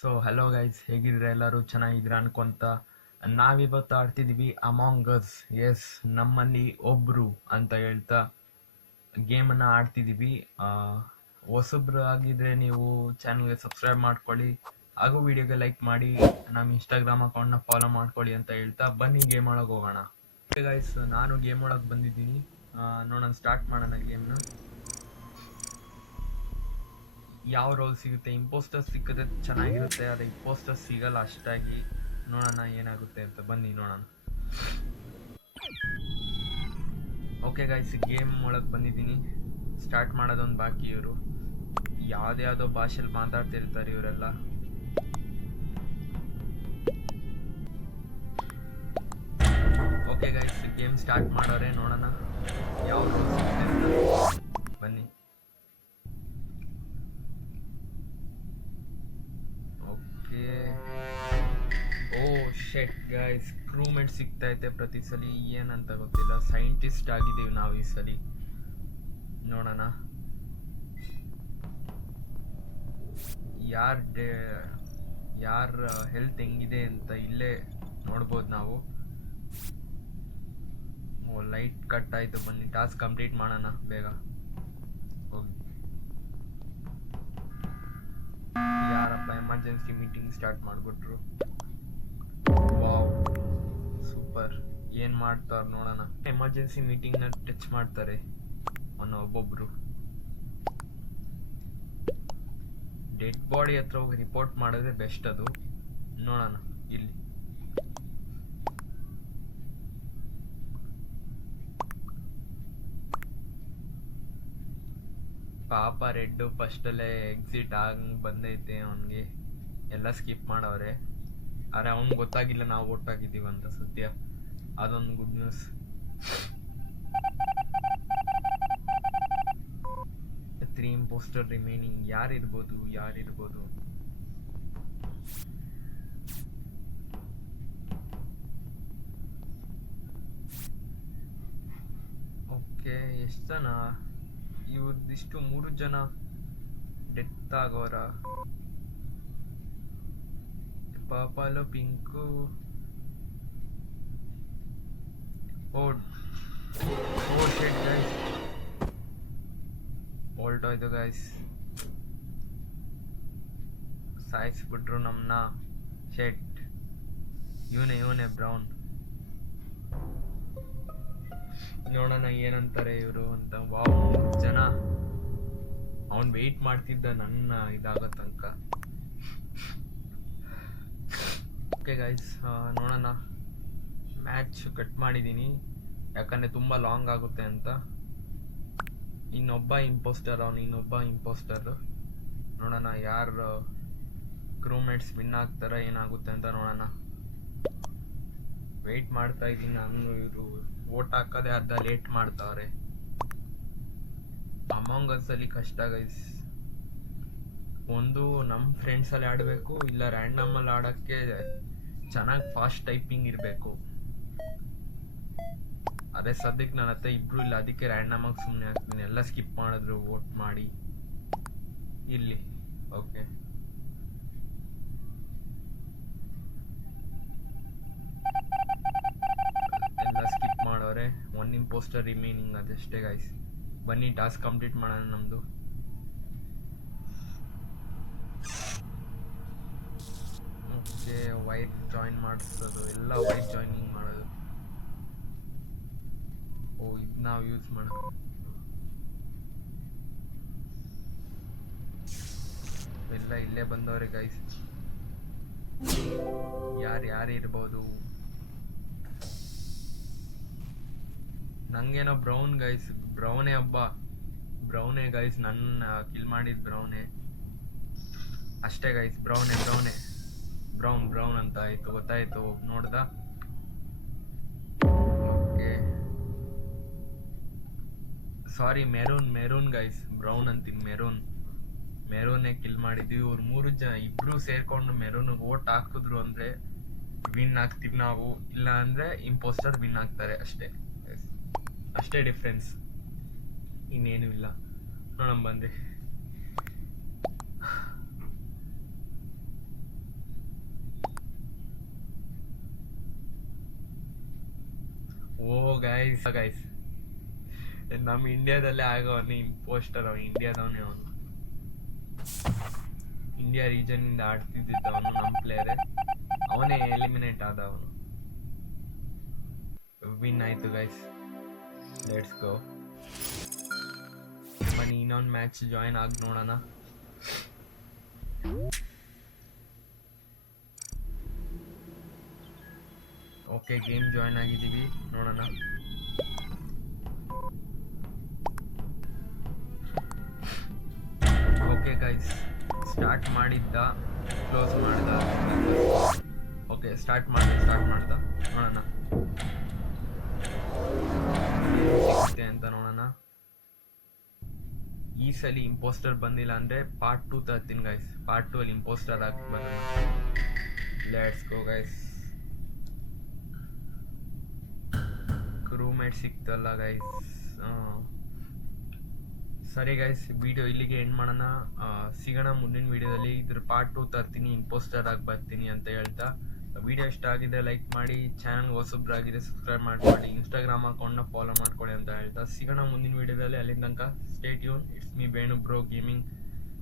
So hello guys, ಹೇಗಿದ್ರೆ ಎಲ್ಲರೂ ಚೆನ್ನಾಗಿದ್ದೀರಾ ಅನ್ಕೊಂತ ನಾವಿವತ್ತು ಆಡ್ತಿದ್ದೀವಿ ಅಮಾಂಗ್ ಅಸ್. ಎಸ್, ನಮ್ಮಲ್ಲಿ ಒಬ್ರು ಅಂತ ಹೇಳ್ತಾ ಗೇಮನ್ನು ಆಡ್ತಿದ್ದೀವಿ. ಹೊಸಬ್ರು ಆಗಿದ್ರೆ ನೀವು ಚಾನಲ್ಗೆ ಸಬ್ಸ್ಕ್ರೈಬ್ ಮಾಡ್ಕೊಳ್ಳಿ, ಹಾಗೂ ವಿಡಿಯೋಗೆ ಲೈಕ್ ಮಾಡಿ, ನಮ್ಮ ಇನ್ಸ್ಟಾಗ್ರಾಮ್ ಅಕೌಂಟ್ನ ಫಾಲೋ ಮಾಡ್ಕೊಳ್ಳಿ ಅಂತ ಹೇಳ್ತಾ ಬನ್ನಿ ಗೇಮ್ ಒಳಗೆ ಹೋಗೋಣ. ಗೈಸ್, ನಾನು ಗೇಮ್ ಒಳಗೆ ಬಂದಿದ್ದೀನಿ. ನೋಡೋಣ, ಸ್ಟಾರ್ಟ್ ಮಾಡೋಣ ಗೇಮ್ನ. ಯಾವ ರೋಲ್ ಸಿಗುತ್ತೆ? ಇಂಪೋಸ್ಟರ್ ಸಿಕ್ಕಿದ್ರೆ ಚೆನ್ನಾಗಿರುತ್ತೆ, ಆದರೆ ಇಂಪೋಸ್ಟರ್ ಸಿಗಲ್ಲ ಅಷ್ಟಾಗಿ. ನೋಡೋಣ ಏನಾಗುತ್ತೆ ಅಂತ, ಬನ್ನಿ ನೋಡೋಣ. ಓಕೆ ಗೈಸ್, ಗೇಮ್ ಒಳಗೆ ಬಂದಿದ್ದೀನಿ. ಸ್ಟಾರ್ಟ್ ಮಾಡೋದೊಂದು ಬಾಕಿ. ಇವರು ಯಾವುದ್ಯಾವುದೋ ಭಾಷೆಯಲ್ಲಿ ಮಾತಾಡ್ತಿರ್ತಾರೆ ಇವರೆಲ್ಲ. ಓಕೆ ಗೈಸ್, ಗೇಮ್ ಸ್ಟಾರ್ಟ್ ಮಾಡೋರೆ. ನೋಡೋಣ ಯಾವ ರೋಲ್ ಸಿಗುತ್ತೆ ಅಂತ. ಬನ್ನಿ. ಓ ಶೆಟ್ ಗೈಸ್, ಕ್ರೂಮೇಟ್ ಸಿಗ್ತೈತೆ ಪ್ರತಿ ಸಲ, ಏನಂತ ಗೊತ್ತಿಲ್ಲ. ಸೈಂಟಿಸ್ಟ್ ಆಗಿದ್ದೀವಿ ನಾವು ಈ ಸಲ. ನೋಡೋಣ ಯಾರ ಹೆಲ್ತ್ ಹೆಂಗಿದೆ ಅಂತ ಇಲ್ಲೇ ನೋಡ್ಬೋದು ನಾವು. ಓ, ಲೈಟ್ ಕಟ್ ಆಯ್ತು. ಬನ್ನಿ ಟಾಸ್ಕ್ ಕಂಪ್ಲೀಟ್ ಮಾಡೋಣ ಬೇಗ. ಹೋಗಿ. ಯಾರಪ್ಪ ಎಮರ್ಜೆನ್ಸಿ ಮೀಟಿಂಗ್ ಸ್ಟಾರ್ಟ್ ಮಾಡಿಬಿಟ್ರು. Wow, super. ಏನು ಮಾಡ್ತಾರೆ ನೋಡೋಣ. ಎಮರ್ಜೆನ್ಸಿ ಮೀಟಿಂಗ್ನ ಟಚ್ ಮಾಡ್ತಾರೆ ಒಬ್ಬೊಬ್ರು. ಡೆಡ್ ಬಾಡಿ ಹತ್ರ ಹೋಗಿ ರಿಪೋರ್ಟ್ ಮಾಡಿದ್ರೆ ಬೆಸ್ಟ್ ಅದು. ನೋಡೋಣ ಇಲ್ಲಿ. ಪಾಪ ರೆಡ್ ಫಸ್ಟಲ್ಲೇ ಎಕ್ಸಿಟ್ ಆಗಿ ಬಂದೈತೆ. ಅವನಿಗೆ ಎಲ್ಲ ಸ್ಕಿಪ್ ಮಾಡವ್ರೆ, ಆದರೆ ಅವ್ನಿಗೆ ಗೊತ್ತಾಗಿಲ್ಲ ನಾವು ವೋಟ್ ಹಾಕಿದ್ದೀವಂತ. ಸತ್ಯ, ಅದೊಂದು ಗುಡ್ ನ್ಯೂಸ್. 3 impostor remaining. ಯಾರಿರ್ಬೋದು? ಓಕೆ, ಎಷ್ಟು ಜನ ಇವ್ರದಿಷ್ಟು? 3 ಜನ ಡೆತ್ ಆಗೋರ. Purple, pink. Oh shit guys, ಹೊಲ್ಟೋಯ್ತು ಗೈಸ್. ಸಾಯಿಸ್ಬಿಟ್ರು ನಮ್ಮನ್ನ. ಶೆಟ್, ಇವನೇ ಬ್ರೌನ್. ನೋಡೋಣ ಏನಂತಾರೆ ಇವರು ಅಂತ. ವಾವ್, 3 ಜನ. ಅವನ್ ವೆಯ್ಟ್ ಮಾಡ್ತಿದ್ದ ನನ್ನ ಇದಾಗೋ ತನಕ. ಓಕೆ ಗೈಸ್, ನೋಡೋಣ. ಮ್ಯಾಚ್ ಕಟ್ ಮಾಡಿದ್ದೀನಿ ಯಾಕಂದರೆ ತುಂಬ ಲಾಂಗ್ ಆಗುತ್ತೆ ಅಂತ. ಇನ್ನೊಬ್ಬ ಇಂಪೋಸ್ಟರ್. ನೋಡೋಣ ಯಾರು ಕ್ರೂಮೇಟ್ಸ್ ವಿನ್ ಆಗ್ತಾರ, ಏನಾಗುತ್ತೆ ಅಂತ ನೋಡೋಣ. ವೆಯ್ಟ್ ಮಾಡ್ತಾ ಇದ್ದೀನಿ ನಾನು. ಇವರು ವೋಟ್ ಹಾಕೋದೇ ಅರ್ಧ ಲೇಟ್ ಮಾಡ್ತಾವ್ರೆ. ಅಮಾಂಗ್ ಅಸ್ ಅಲ್ಲಿ ಕಷ್ಟ ಗೈಸ್. ಒಂದು ನಮ್ಮ ಫ್ರೆಂಡ್ಸಲ್ಲಿ ಆಡಬೇಕು, ಇಲ್ಲ ರ್ಯಾಂಡಮಲ್ಲಿ ಆಡೋಕ್ಕೆ ಚೆನ್ನಾಗಿ ಫಾಸ್ಟ್ ಟೈಪಿಂಗ್ ಇರಬೇಕು. ಅದೇ ಸದ್ಯಕ್ಕೆ ನನ್ನ ಹತ್ರ ಇಬ್ರು ಇಲ್ಲ, ಅದಕ್ಕೆ ರ್ಯಾಂಡಮ್ ಆಗಿ ಸುಮ್ಮನೆ ಆಗ್ತೀನಿ. ಎಲ್ಲ ಸ್ಕಿಪ್ ಮಾಡಿದ್ರು ವೋಟ್ ಮಾಡಿ ಇಲ್ಲಿ. ಓಕೆ, ಎಲ್ಲ ಸ್ಕಿಪ್ ಮಾಡೋರೆ. 1 ಇಂಪೋಸ್ಟರ್ ರಿಮೈನಿಂಗ್, ಅದಷ್ಟೇ ಗೈಸ್. ಬನ್ನಿ ಟಾಸ್ಕ್ ಕಂಪ್ಲೀಟ್ ಮಾಡೋಣ ನಮ್ಮದು. ಓಕೆ, ವೈಟ್ ಜಾಯಿನ್ ಮಾಡಿಸೋದು, ಎಲ್ಲ ವೈಟ್ ಜಾಯಿನಿಂಗ್ ಮಾಡೋದು. ಓ, ಇದು ನಾವು ಯೂಸ್ ಮಾಡೋದು. ಎಲ್ಲ ಇಲ್ಲೇ ಬಂದವ್ರೆ ಗೈಸ್. ಯಾರು ಇರ್ಬೋದು? ನಂಗೇನೋ ಬ್ರೌನ್ ಗೈಸ್. ಬ್ರೌನೇ ಗೈಸ್. ನನ್ನ ಕಿಲ್ ಮಾಡಿದ ಬ್ರೌನೇ ಅಷ್ಟೇ ಗೈಸ್. ಬ್ರೌನ್ ಅಂತ ಆಯ್ತು, ಗೊತ್ತಾಯ್ತು ನೋಡ್ದ. ಓಕೆ, ಸಾರಿ, ಮೆರೂನ್ ಗೈಸ್. ಬ್ರೌನ್ ಅಂತೀನಿ, ಮೆರೂನೇ ಕಿಲ್ ಮಾಡಿದ್ವಿ. ಇವ್ರು 3 ಜನ ಇಬ್ರು ಸೇರ್ಕೊಂಡು ಮೆರೂನ್ಗೆ ವೋಟ್ ಹಾಕಿದ್ರು ಅಂದ್ರೆ ವಿನ್ ಆಗ್ತೀವಿ ನಾವು, ಇಲ್ಲ ಅಂದ್ರೆ ಇಂಪೋಸ್ಟರ್ ವಿನ್ ಆಗ್ತಾರೆ. ಅಷ್ಟೇ ಡಿಫ್ರೆನ್ಸ್, ಇನ್ನೇನು ಇಲ್ಲ. ನೋಡೋಣ ಬಂದೆ. ಓ ಗೈಸ್ ನಮ್ಮ ಇಂಡಿಯಾದಲ್ಲೇ ಆಗವನು ಇಂಪೋಸ್ಟರ್. ಅವನು ಇಂಡಿಯಾದವನೇ. ಅವನು ಇಂಡಿಯಾ ರೀಜನ್ ಇಂದ ಆಡ್ತಿದ್ದವನು ನಮ್ಮ ಪ್ಲೇಯರೇ. ಅವನೇ ಎಲಿಮಿನೇಟ್ ಆದ. ಅವನು ವಿನ್ ಆಯ್ತು ಗೈಸ್. Let's go. ಬನ್ನಿ ಇನ್ನೊಂದು ಮ್ಯಾಚ್ ಜಾಯಿನ್ ಆಗಿ ನೋಡೋಣ. ಓಕೆ, ಗೇಮ್ ಜಾಯಿನ್ ಆಗಿದ್ದೀವಿ, ನೋಡೋಣ. ಓಕೆ ಗೈಸ್, ಸ್ಟಾರ್ಟ್ ಮಾಡಿದ್ದ, ಕ್ಲೋಸ್ ಮಾಡ್ದ. ಓಕೆ, ಸ್ಟಾರ್ಟ್ ಮಾಡ್ದ ನೋಡೋಣ ಸಿಗುತ್ತೆ ಅಂತ ನೋಡೋಣ. ಈ ಸಲ ಇಂಪೋಸ್ಟರ್ ಬಂದಿಲ್ಲ ಅಂದ್ರೆ ಪಾರ್ಟ್ 2 ತರ್ತೀನಿ ಗೈಸ್. ಪಾರ್ಟ್ 2 ಅಲ್ಲಿ ಇಂಪೋಸ್ಟರ್ ಆಗಿ ಬರೋಣ. Let's go guys. ರೂಮೇಟ್ ಸಿಕ್ತಲ್ಲ ಗೈಸ್. ಸರಿ ಗೈಸ್, ವಿಡಿಯೋ ಇಲ್ಲಿಗೆ ಎಂಡ್ ಮಾಡೋಣ. ಸಿಗೋಣ ಮುಂದಿನ ವಿಡಿಯೋದಲ್ಲಿ. ಇದ್ರ ಪಾರ್ಟ್ 2 ತರ್ತೀನಿ, ಇಂಪೋಸ್ಟರ್ ಆಗಿ ಬರ್ತೀನಿ ಅಂತ ಹೇಳ್ತಾ. ವಿಡಿಯೋ ಇಷ್ಟ ಆಗಿದೆ ಲೈಕ್ ಮಾಡಿ, ಚಾನಲ್ಗೆ ಹೊಸಬ್ರಾಗಿದೆ ಸಬ್ಸ್ಕ್ರೈಬ್ ಮಾಡ್ಕೊಳ್ಳಿ, ಇನ್ಸ್ಟಾಗ್ರಾಮ್ ಅಕೌಂಟ್ನ ಫಾಲೋ ಮಾಡ್ಕೊಳ್ಳಿ ಅಂತ ಹೇಳ್ತಾ ಸಿಗೋಣ ಮುಂದಿನ ವಿಡಿಯೋದಲ್ಲಿ. ಅಲ್ಲಿ ತನಕ stay tune. It's me Venu bro gaming.